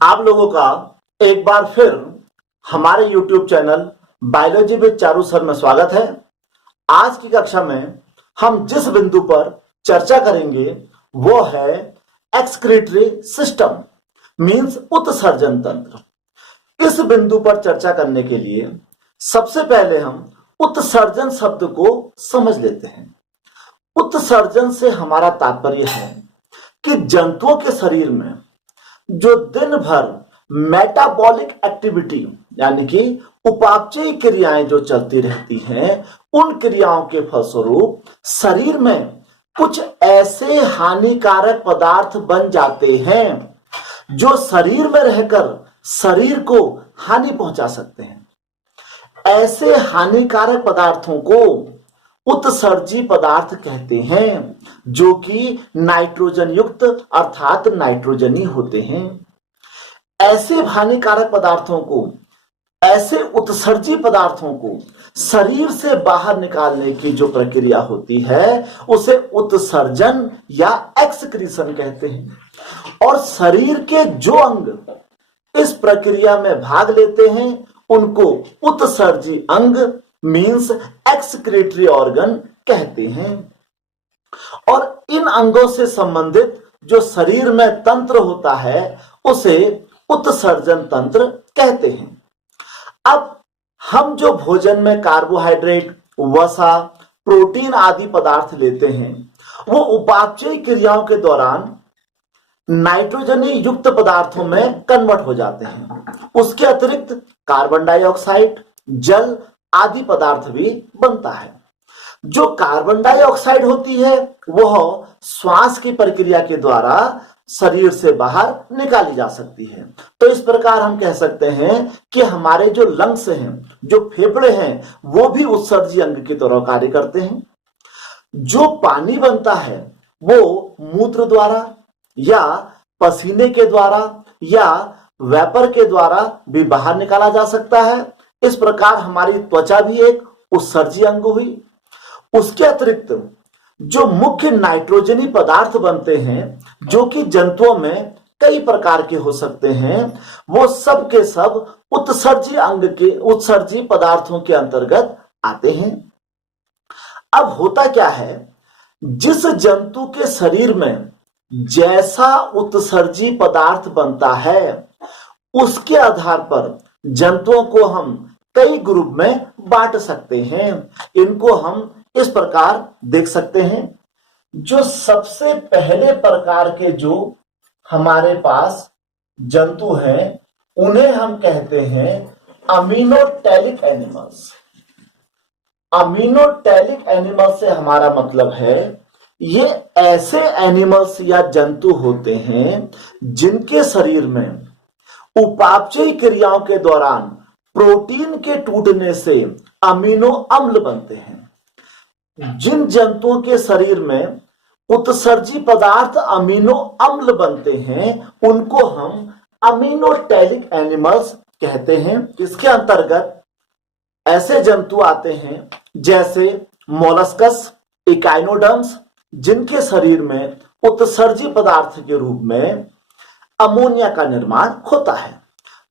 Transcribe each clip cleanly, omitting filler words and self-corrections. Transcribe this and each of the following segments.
आप लोगों का एक बार फिर हमारे YouTube channel biology with Charu sir में स्वागत है। आज की कक्षा में हम जिस बिंदु पर चर्चा करेंगे वो है एक्सक्रीटरी सिस्टम मींस उत्सर्जन तंत्र। इस बिंदु पर चर्चा करने के लिए सबसे पहले हम उत्सर्जन शब्द को समझ लेते हैं। उत्सर्जन से हमारा तात्पर्य है कि जंतुओं के शरीर में जो दिन भर मेटाबॉलिक एक्टिविटी यानी कि उपापचयी क्रियाएं जो चलती रहती हैं, उन क्रियाओं के फलस्वरूप शरीर में कुछ ऐसे हानिकारक पदार्थ बन जाते हैं जो शरीर में रहकर शरीर को हानि पहुंचा सकते हैं। ऐसे हानिकारक पदार्थों को उत्सर्जी पदार्थ कहते हैं जो कि नाइट्रोजन युक्त अर्थात नाइट्रोजनी होते हैं। ऐसे हानिकारक पदार्थों को, ऐसे उत्सर्जी पदार्थों को शरीर से बाहर निकालने की जो प्रक्रिया होती है उसे उत्सर्जन या एक्सक्रीशन कहते हैं। और शरीर के जो अंग इस प्रक्रिया में भाग लेते हैं उनको उत्सर्जी अंग मींस एक्सक्रीटरी ऑर्गन कहते हैं। और इन अंगों से संबंधित जो शरीर में तंत्र होता है उसे उत्सर्जन तंत्र कहते हैं। अब हम जो भोजन में कार्बोहाइड्रेट, वसा, प्रोटीन आदि पदार्थ लेते हैं वो उपापचयी क्रियाओं के दौरान नाइट्रोजनी युक्त पदार्थों में कन्वर्ट हो जाते हैं। उसके अतिरिक्त कार्बन डाइऑक्साइड, जल आदि पदार्थ भी बनता है। जो कार्बन डाइऑक्साइड होती है वह श्वास की प्रक्रिया के द्वारा शरीर से बाहर निकाली जा सकती है। तो इस प्रकार हम कह सकते हैं कि हमारे जो लंग्स हैं, जो फेफड़े हैं, वो भी उत्सर्जी अंग की तरह कार्य करते हैं। जो पानी बनता है वो मूत्र द्वारा या पसीने के द्वारा या वेपर के द्वारा भी बाहर निकाला जा सकता है। इस प्रकार हमारी त्वचा भी एक उत्सर्जी अंग हुई। उसके अतिरिक्त जो मुख्य नाइट्रोजनी पदार्थ बनते हैं जो कि जंतुओं में कई प्रकार के हो सकते हैं, वो सब के सब उत्सर्जी अंग के उत्सर्जी पदार्थों के अंतर्गत आते हैं। अब होता क्या है, जिस जंतु के शरीर में जैसा उत्सर्जी पदार्थ बनता है उसके आधार पर जंतुओं को हम कई ग्रुप में बांट सकते हैं। इनको हम इस प्रकार देख सकते हैं। जो सबसे पहले प्रकार के जो हमारे पास जंतु हैं उन्हें हम कहते हैं अमीनोटैलिक एनिमल्स। अमीनोटैलिक एनिमल से हमारा मतलब है ये ऐसे एनिमल्स या जंतु होते हैं जिनके शरीर में उपापचयी क्रियाओं के दौरान प्रोटीन के टूटने से अमीनो अम्ल बनते हैं। जिन जंतुओं के शरीर में उत्सर्जी पदार्थ अमीनो अम्ल बनते हैं उनको हम अमीनोटैलिक एनिमल्स कहते हैं। इसके अंतर्गत ऐसे जंतु आते हैं जैसे मोलस्कस, इकाइनोडर्म्स, जिनके शरीर में उत्सर्जी पदार्थ के रूप में अमोनिया का निर्माण होता है।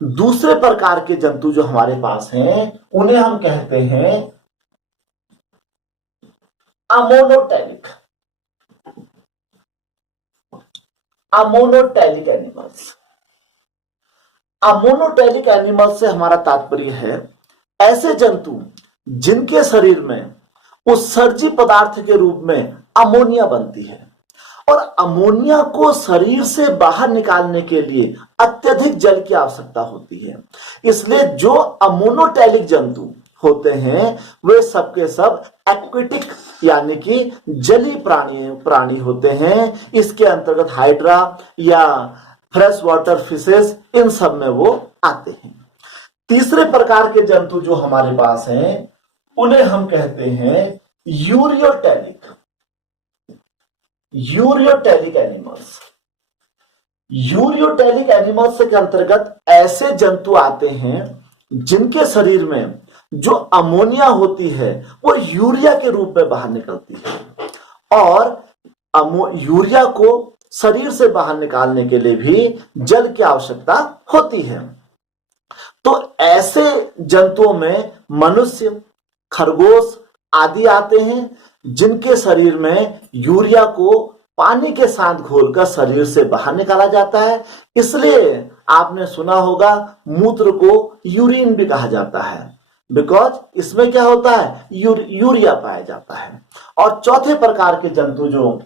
दूसरे प्रकार के जंतु जो हमारे पास हैं उन्हें हम कहते हैं अमोनोटैलिक एनिमल्स। अमोनोटैलिक एनिमल्स से हमारा तात्पर्य है ऐसे जंतु जिनके शरीर में उत्सर्जी पदार्थ के रूप में अमोनिया बनती है और अमोनिया को शरीर से बाहर निकालने के लिए अत्यधिक जल की आवश्यकता होती है। इसलिए जो अमोनोटैलिक जंतु होते हैं वे सबके सब एक्वेटिक यानी कि जलीय प्राणी होते हैं। इसके अंतर्गत हाइड्रा या फ्रेश वाटर फिशेस, इन सब में वो आते हैं। तीसरे प्रकार के जंतु जो हमारे पास हैं उन्हें हम कहते हैं यूरियोटैलिक एनिमल्स। यूरियोटैलिक एनिमल्स के अंतर्गत ऐसे जंतु आते हैं जिनके शरीर में जो अमोनिया होती है वो यूरिया के रूप में बाहर निकलती है और यूरिया को शरीर से बाहर निकालने के लिए भी जल की आवश्यकता होती है। तो ऐसे जंतुओं में मनुष्य, खरगोश आदि आते हैं जिनके शरीर में यूरिया को पानी के साथ घोलकर शरीर से बाहर निकाला जाता है। इसलिए आपने सुना होगा मूत्र को यूरिन भी कहा जाता है, बिकॉज इसमें क्या होता है, यूरिया पाया जाता है। और चौथे प्रकार के जंतु जो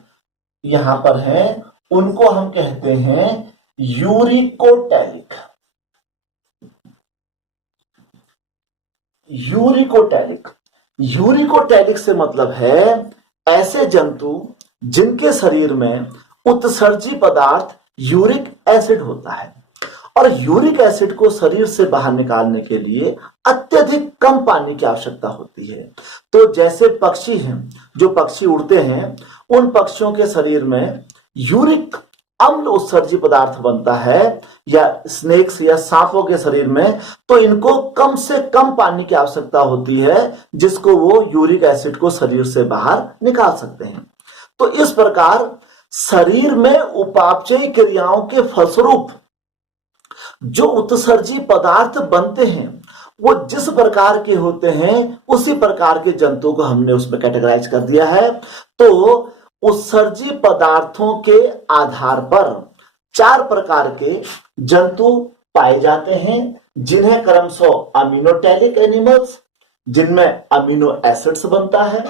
यहां पर हैं उनको हम कहते हैं यूरिकोटैलिक। यूरिकोटैलिक यूरिकोटैलिक से मतलब है ऐसे जंतु जिनके शरीर में उत्सर्जी पदार्थ यूरिक एसिड होता है, और यूरिक एसिड को शरीर से बाहर निकालने के लिए अत्यधिक कम पानी की आवश्यकता होती है। तो जैसे पक्षी हैं, जो पक्षी उड़ते हैं, उन पक्षियों के शरीर में यूरिक अम्ल उत्सर्जी पदार्थ बनता है, या स्नेक्स या सांपों के शरीर में, तो इनको कम से कम पानी की आवश्यकता होती है जिसको वो यूरिक एसिड को शरीर से बाहर निकाल सकते हैं। तो इस प्रकार शरीर में उपापचयी क्रियाओं के फलस्वरूप जो उत्सर्जी पदार्थ बनते हैं वो जिस प्रकार के होते हैं उसी प्रकार के जंतु को हमने उसमें कैटेगराइज कर दिया है। तो उत्सर्जी पदार्थों के आधार पर 4 प्रकार के जंतु पाए जाते हैं, जिन्हें क्रमशः अमीनोटैलिक एनिमल्स, जिनमें अमीनो एसिड्स बनता है,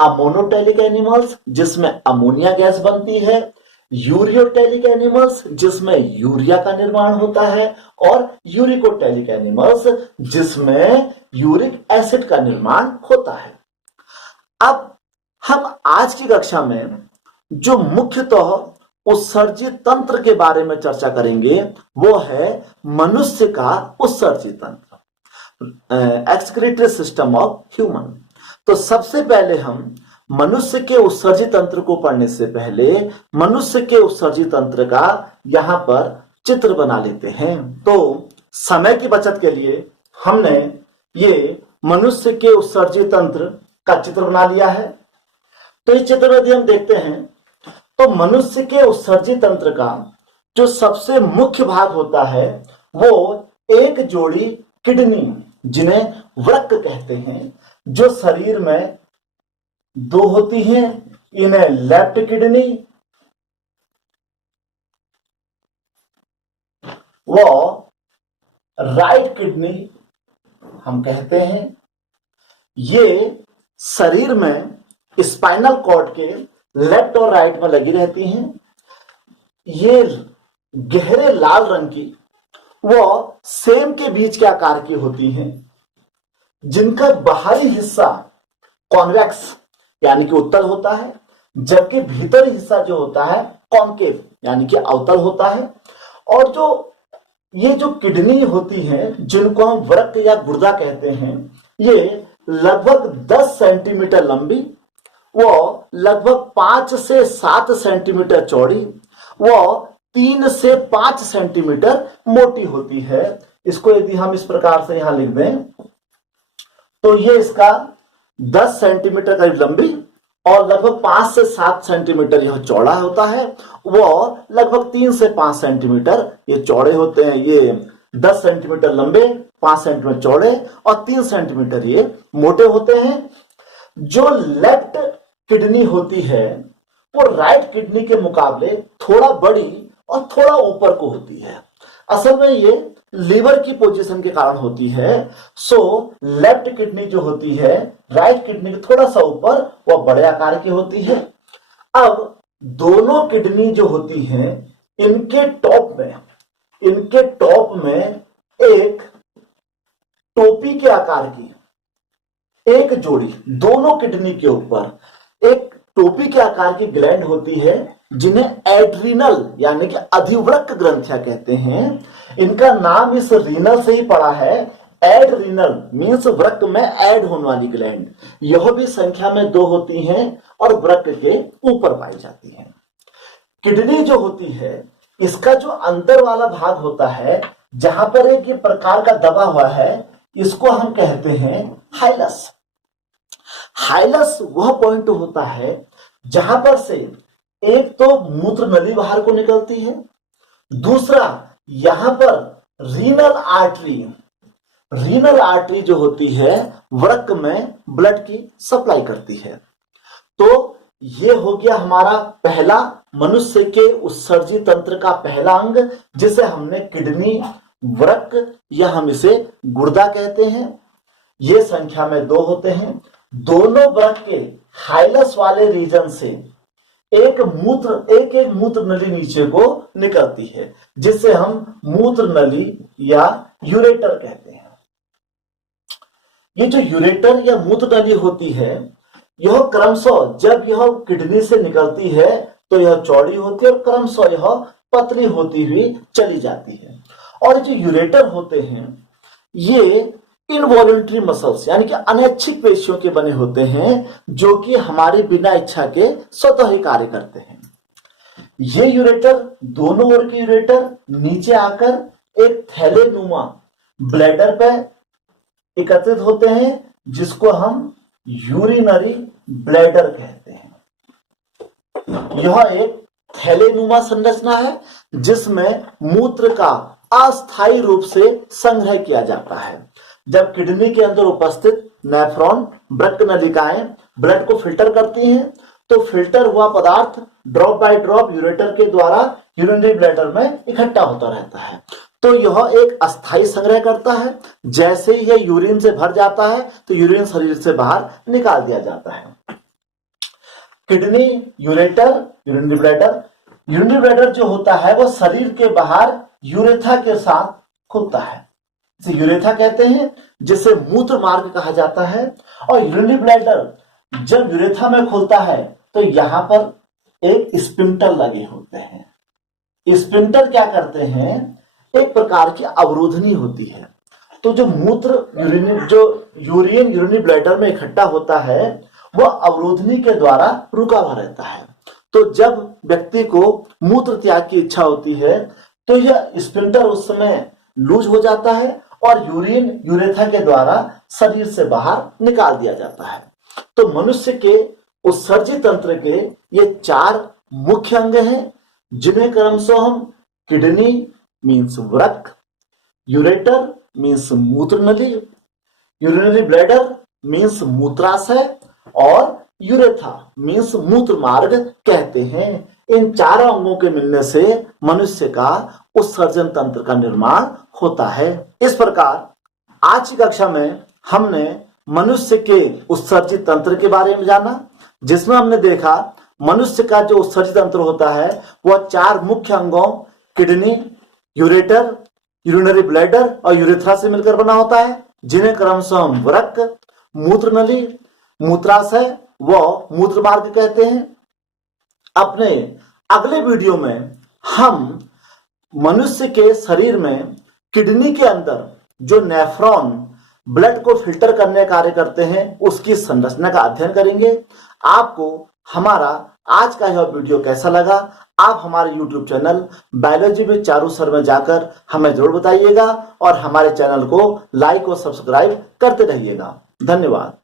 अमोनोटैलिक एनिमल्स जिसमें अमोनिया गैस बनती है, यूरियोटैलिक एनिमल्स जिसमें यूरिया का निर्माण होता है, और यूरिकोटैलिक एनिमल्स जिसमें यूरिक एसिड का निर्माण होता है। अब हम आज की कक्षा में जो मुख्यतः उत्सर्जित तंत्र के बारे में चर्चा करेंगे वो है मनुष्य का उत्सर्जित तंत्र, एक्सक्रीटरी सिस्टम ऑफ ह्यूमन। तो सबसे पहले हम मनुष्य के उत्सर्जित तंत्र को पढ़ने से पहले मनुष्य के उत्सर्जित तंत्र का यहां पर चित्र बना लेते हैं। तो समय की बचत के लिए हमने ये मनुष्य के उत्सर्जित तंत्र का चित्र बना लिया है। तो इस चित्र में यदि हम देखते हैं तो मनुष्य के उत्सर्जित तंत्र का जो सबसे मुख्य भाग होता है वो एक जोड़ी किडनी, जिन्हें वृक्क कहते हैं, जो शरीर में 2 होती हैं, इन्हें लेफ्ट किडनी व राइट किडनी हम कहते हैं। ये शरीर में स्पाइनल कॉर्ड के लेफ्ट और राइट में लगी रहती हैं। ये गहरे लाल रंग की व सेम के बीच के आकार की होती हैं, जिनका बाहरी हिस्सा कॉन्वेक्स यानी कि उत्तल होता है, जबकि भीतरी हिस्सा जो होता है कॉन्केव यानी कि अवतल होता है। और ये जो किडनी होती है, जिनको हम वृक्क या गुर्दा कहते हैं, ये लगभग 10 सेंटीमीटर लंबी व लगभग 5 से 7 सेंटीमीटर चौड़ी व 3 से 5 सेंटीमीटर मोटी होती है। इसको यदि हम इस प्रकार से यहां लिख दें तो ये इसका 10 सेंटीमीटर करीब लंबी और लगभग 5 से 7 सेंटीमीटर यह चौड़ा होता है, वो लगभग 3 से 5 सेंटीमीटर ये चौड़े होते हैं। ये 10 सेंटीमीटर लंबे, 5 सेंटीमीटर चौड़े और 3 सेंटीमीटर ये मोटे होते हैं। जो लेफ्ट किडनी होती है वो राइट किडनी के मुकाबले थोड़ा बड़ी और थोड़ा ऊपर को होती है। असल में ये लीवर की पोजीशन के कारण होती है। सो लेफ्ट किडनी जो होती है राइट किडनी के थोड़ा सा ऊपर, वह बड़े आकार की होती है। अब दोनों किडनी जो होती हैं, इनके टॉप में एक टोपी के आकार की एक जोड़ी, दोनों किडनी के ऊपर एक टोपी के आकार की ग्लैंड होती है, जिन्हें एड्रीनल यानी कि अधिवृक्क ग्रंथियां कहते हैं। इनका नाम इस रीनल से ही पड़ा है। एड्रीनल मींस वृक्क में ऐड होने वाली ग्लैंड। यह भी संख्या में 2 होती हैं और वृक्क के ऊपर पाई जाती हैं। किडनी जो होती है, इसका जो अंदर वाला भाग होता है, जहां पर एक ये प्रकार का दबा हुआ है, इसको हम कहते हैं हाइलस। हाइलस वह पॉइंट होता है जहां पर से एक तो मूत्र नली बाहर को निकलती है, दूसरा यहां पर रीनल आर्टरी जो होती है वृक्क में ब्लड की सप्लाई करती है। तो ये हो गया हमारा पहला मनुष्य के उत्सर्जी तंत्र का पहला अंग, जिसे हमने किडनी, वृक्क या हम इसे गुर्दा कहते हैं। ये संख्या में 2 होते हैं। दोनों वृक्क के हाइलस वाले रीजन से एक मूत्र नली नीचे को निकलती है, जिसे हम मूत्र नली या यूरेटर कहते हैं। ये जो यूरेटर या मूत्र नली होती है, यह क्रमशः जब यह किडनी से निकलती है तो यह चौड़ी होती है और क्रमशः यह पतली होती हुई चली जाती है। और जो यूरेटर होते हैं ये इनवॉलंटरी मसल्स यानी कि अनैच्छिक पेशियों के बने होते हैं, जो कि हमारी बिना इच्छा के स्वतः ही कार्य करते हैं। ये यूरेटर, दोनों ओर के यूरेटर नीचे आकर एक थैलेनुमा ब्लैडर पे एकत्रित होते हैं, जिसको हम यूरिनरी ब्लैडर कहते हैं। यह एक थैलेनुमा संरचना है जिसमें मूत्र का अस्थायी रूप से संग्रह किया जाता है। जब किडनी के अंदर उपस्थित नेफ्रॉन वृक्क नलिकाएं ब्लड को फिल्टर करती हैं, तो फिल्टर हुआ पदार्थ ड्रॉप बाय ड्रॉप यूरेटर के द्वारा यूरिनरी ब्लैडर में इकट्ठा होता रहता है। तो यह एक अस्थायी संग्रह करता है। जैसे ही यह यूरिन से भर जाता है तो यूरिन शरीर से बाहर निकाल दिया जाता है। किडनी, यूरेटर, यूरिनरी ब्लैडर जो होता है वह शरीर के बाहर यूरेथा के साथ खुलता है, इसे यूरेथा कहते हैं, जिसे मूत्र मार्ग कहा जाता है। और यूरिनरी ब्लैडर जब यूरेथा में खुलता है तो यहां पर एक स्पिंटर लगे होते हैं। स्पिंटर क्या करते हैं, एक प्रकार की अवरोधनी होती है। तो जो मूत्र यूरिन यूरिनरी ब्लैडर में इकट्ठा होता है वह अवरोधनी के द्वारा रुका हुआ रहता है। तो जब व्यक्ति को मूत्र त्याग की इच्छा होती है तो यह स्पिंटर उस समय लूज हो जाता है और यूरिन यूरेथा के द्वारा शरीर से बाहर निकाल दिया जाता है। तो मनुष्य के उत्सर्जी तंत्र के ये 4 मुख्य अंग हैं, जिन्हें क्रमशः हम किडनी मीन्स वृक्क, यूरेटर मीन्स मूत्र नली, यूरिनरी ब्लैडर मीन्स मूत्राशय और यूरेथा मीन्स मूत्र मार्ग कहते हैं। इन 4 अंगों के मिलने से मनुष्य का उत्सर्जन तंत्र का निर्माण होता है। इस प्रकार आज की कक्षा में हमने मनुष्य के उत्सर्जित तंत्र के बारे में जाना, जिसमें हमने देखा मनुष्य का जो उत्सर्जित तंत्र होता है वह 4 मुख्य अंगों किडनी, यूरेटर, यूरिनरी ब्लैडर और यूरेथ्रा से मिलकर बना होता है, जिन्हें क्रमशः हम वृक्क, मूत्र नली, मूत्राशय व मूत्र मार्ग कहते हैं। अपने अगले वीडियो में हम मनुष्य के शरीर में किडनी के अंदर जो नेफ्रॉन ब्लड को फिल्टर करने कार्य करते हैं उसकी संरचना का अध्ययन करेंगे। आपको हमारा आज का यह वीडियो कैसा लगा, आप हमारे YouTube channel biology with Charu sir में जाकर हमें जरूर बताइएगा और हमारे चैनल को लाइक और सब्सक्राइब करते रहिएगा। धन्यवाद।